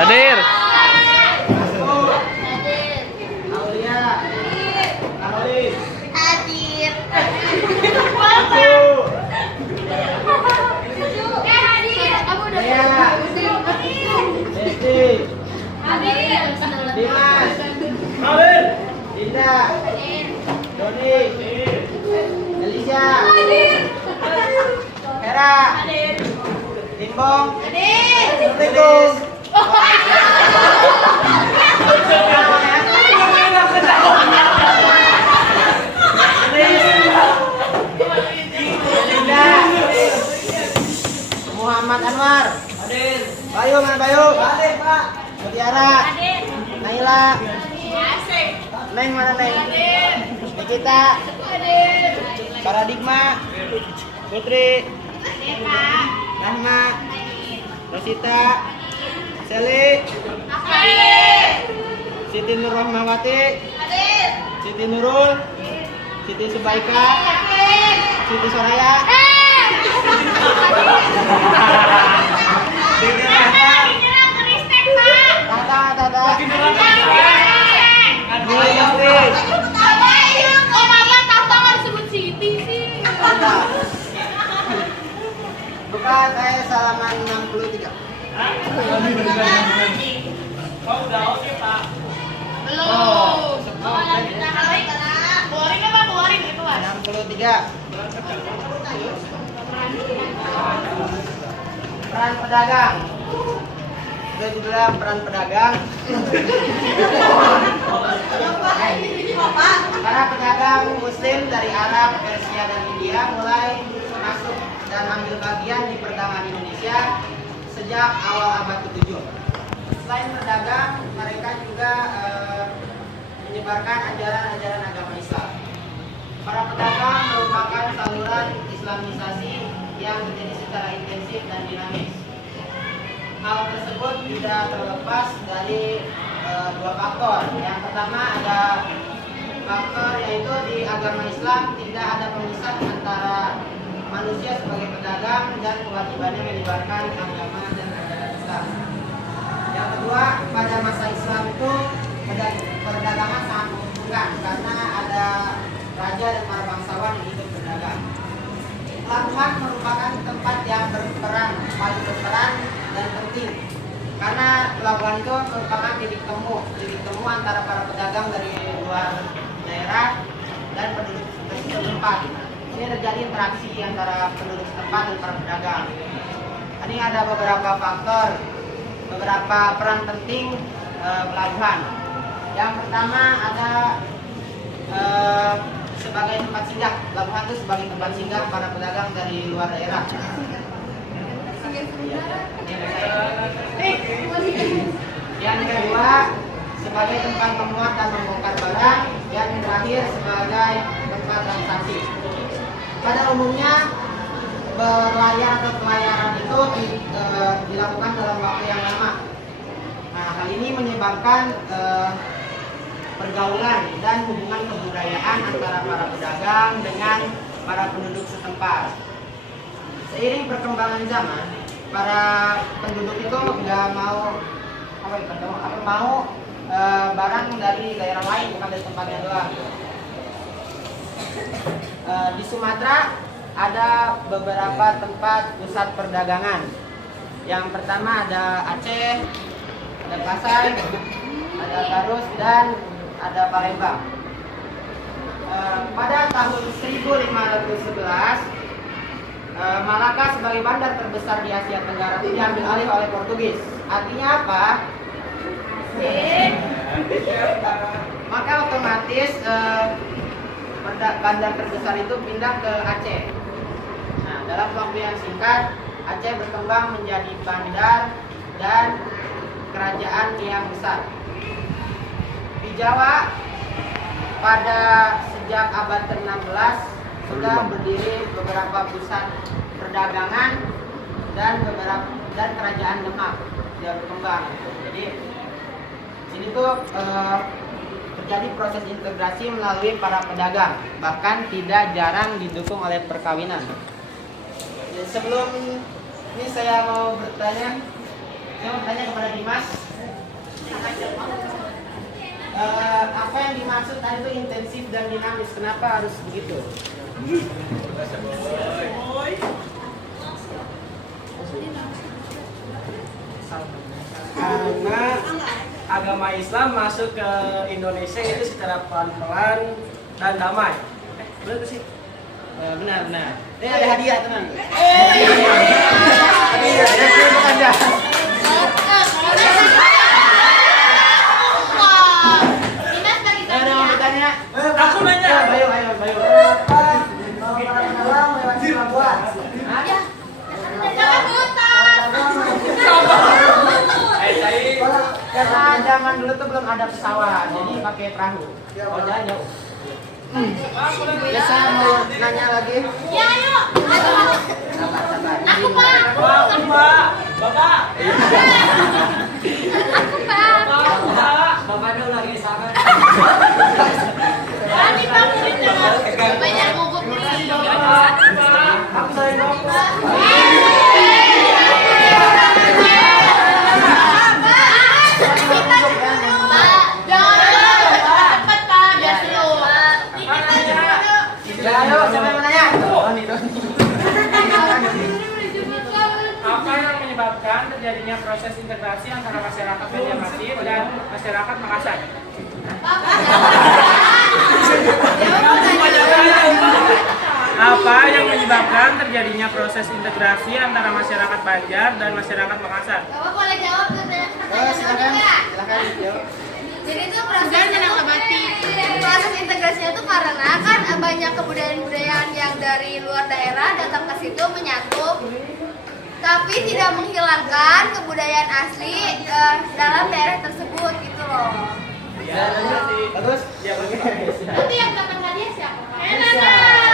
Hadir. Aulia. Anolis. Hadir. Kamu udah Desti. Dimas. Dinda. Doni. Elisha. Hera. Timbong. Lilis. Linda. Muhammad Anwar. Bayu mana Bayu? Mutiara. Naila. Neng mana Neng? Nikita. Paradigma. Putri. Rahma. Rosita. Seli. Siti Nur Rahmawati. Siti Nurul. Siti Subaika. Siti Soraya. Tata. Buka saya salaman 63. Keluarin itu, Mas. 63. Peran pedagang. Sudah dibilang peran pedagang. Para pedagang Muslim dari Arab, Persia, dan India mulai masuk dan ambil bagian di perdagangan Indonesia sejak awal abad ke-7. Selain berdagang, mereka juga menyebarkan ajaran-ajaran agama Islam. Para pedagang merupakan saluran Islamisasi yang terjadi secara intensif dan dinamis. Hal tersebut tidak terlepas dari dua faktor. Yang pertama ada faktor yaitu di agama Islam tidak ada pemisah antara manusia sebagai pedagang dan kewajibannya menyebarkan agama dan ajaran Islam. Yang kedua, pada masa Islam itu perdagangan sangat menguntungkan karena ada raja dan para bangsawan yang hidup berdagang. Pelabuhan merupakan tempat yang paling berperan dan penting karena pelabuhan itu merupakan titik temu antara para pedagang dari luar daerah dan penduduk setempat. Ini terjadi interaksi antara penduduk setempat dan para pedagang. Ini ada beberapa faktor, beberapa peran penting pelabuhan. Yang pertama ada sebagai tempat singgah. Pelabuhan itu sebagai tempat singgah para pedagang dari luar daerah. Yang kedua sebagai tempat memuat dan membongkar barang. Yang terakhir sebagai tempat transaksi. Pada umumnya berlayar atau pelayaran itu dilakukan dalam waktu yang lama. Nah, hal ini menyebabkan pergaulan dan hubungan kebudayaan antara para pedagang dengan para penduduk setempat. Seiring perkembangan zaman, para penduduk itu nggak mau barang dari daerah lain, bukan dari tempatnya doang. Di Sumatera ada beberapa tempat pusat perdagangan. Yang pertama ada Aceh, ada Pasai, ada Garut, dan ada Palembang. Pada tahun 1511, Malaka sebagai bandar terbesar di Asia Tenggara itu diambil alih oleh Portugis. Artinya apa? Maka otomatis bandar terbesar itu pindah ke Aceh. Nah, dalam waktu yang singkat, Aceh berkembang menjadi bandar dan kerajaan yang besar. Di Jawa, pada sejak abad ke-16 sudah berdiri beberapa pusat perdagangan dan kerajaan Demak yang berkembang. Jadi sini tuh terjadi proses integrasi melalui para pedagang, bahkan tidak jarang didukung oleh perkawinan. Sebelum ini saya mau bertanya, Saya mau tanya kepada Dimas. Apa yang dimaksud tadi itu intensif dan dinamis? Kenapa harus begitu? Karena agama Islam masuk ke Indonesia itu secara pelan-pelan dan damai. Benar sih? Benar. Ada hadiah, tenang. Hadiah untuk Anda. Ada yang mau bertanya? Aku nanya. Bayu. Karena zaman dulu tuh belum ada pesawat, jadi pakai perahu. Oh, jalan jauh. Ya, saya mau nanya lagi. Ya, ayo. Sabar. Aku, Pak. Bapak. Aku, Pak. Bapak dulu lagi sangat. Berani, Pak, muridnya. Banyak gugup nih. Aku sayang dong. Pak, jangan cepat, Pak. Biar seru. Ya, ayo, siapa yang mau nanya? Doni. Apa yang menyebabkan terjadinya proses integrasi antara masyarakat Banjarmasin dan masyarakat Makassar? Apa yang menyebabkan terjadinya proses integrasi antara masyarakat Banjar dan masyarakat Makassar? Bapak boleh jawab tuh Silakan. pertanyaan Jawab. Jadi itu proses integrasinya tuh karena kan banyak kebudayaan-budayaan yang dari luar daerah datang ke situ menyatu, tapi tidak menghilangkan kebudayaan asli dalam daerah tersebut gitu loh. Ya, bagus. Ya, oke. Tapi yang dapat hadiah siapa? Enak.